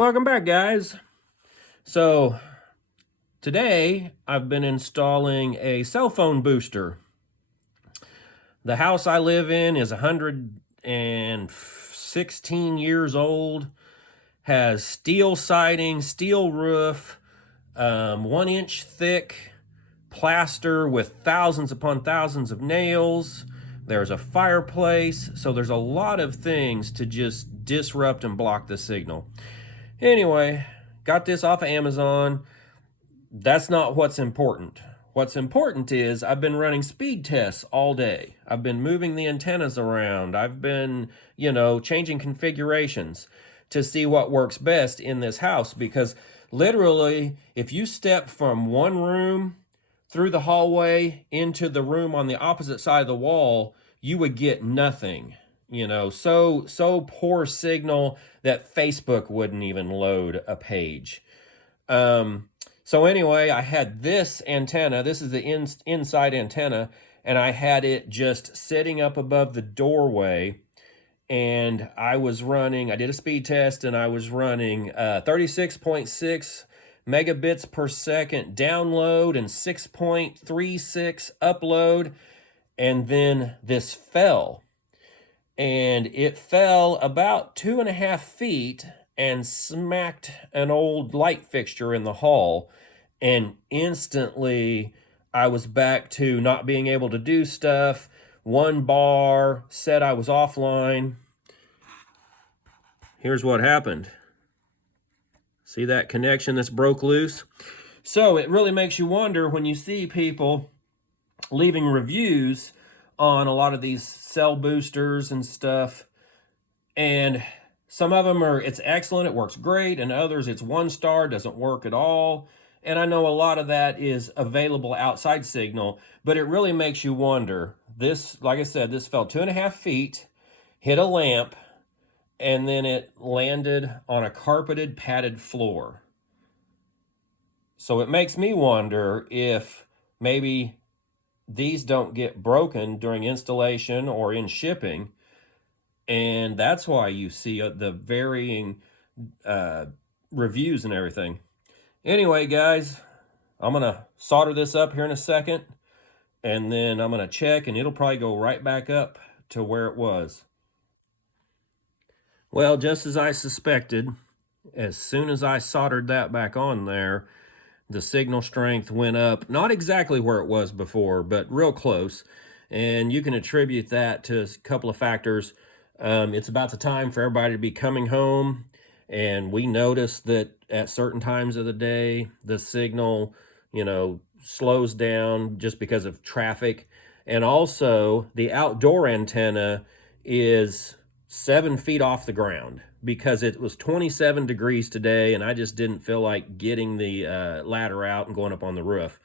Welcome back, guys. So today I've been installing a cell phone booster. The house I live in is 116 years old, has steel siding, steel roof, 1 inch thick plaster with thousands upon thousands of nails. There's a fireplace, so there's a lot of things to just disrupt and block the signal. Anyway, got this off of Amazon. That's not what's important. What's important is I've been running speed tests all day. I've been moving the antennas around. I've been, changing configurations to see what works best in this house, because literally, if you step from one room through the hallway into the room on the opposite side of the wall, you would get nothing. So poor signal that Facebook wouldn't even load a page. So anyway, I had this antenna. This is the inside antenna, and I had it just sitting up above the doorway. And I did a speed test, and I was running 36.6 megabits per second download and 6.36 upload. And then this fell. And it fell about 2.5 feet and smacked an old light fixture in the hall. And instantly I was back to not being able to do stuff. One bar said I was offline. Here's what happened. See that connection that's broke loose? So it really makes you wonder when you see people leaving reviews on a lot of these cell boosters and stuff, and some of them it's excellent, it works great, and others it's 1 star, doesn't work at all. And I know a lot of that is available outside signal, but it really makes you wonder. This, like I said, this fell 2.5 feet, hit a lamp, and then it landed on a carpeted, padded floor. So it makes me wonder if maybe these don't get broken during installation or in shipping, and that's why you see the varying reviews and everything. Anyway, guys, I'm gonna solder this up here in a second, and then I'm gonna check, and it'll probably go right back up to where it was. Well, just as I suspected, as soon as I soldered that back on there, the signal strength went up, not exactly where it was before, but real close. And you can attribute that to a couple of factors. It's about the time for everybody to be coming home, and we noticed that at certain times of the day, the signal, slows down just because of traffic. And also, the outdoor antenna is 7 feet off the ground, because it was 27 degrees today, and I just didn't feel like getting the ladder out and going up on the roof.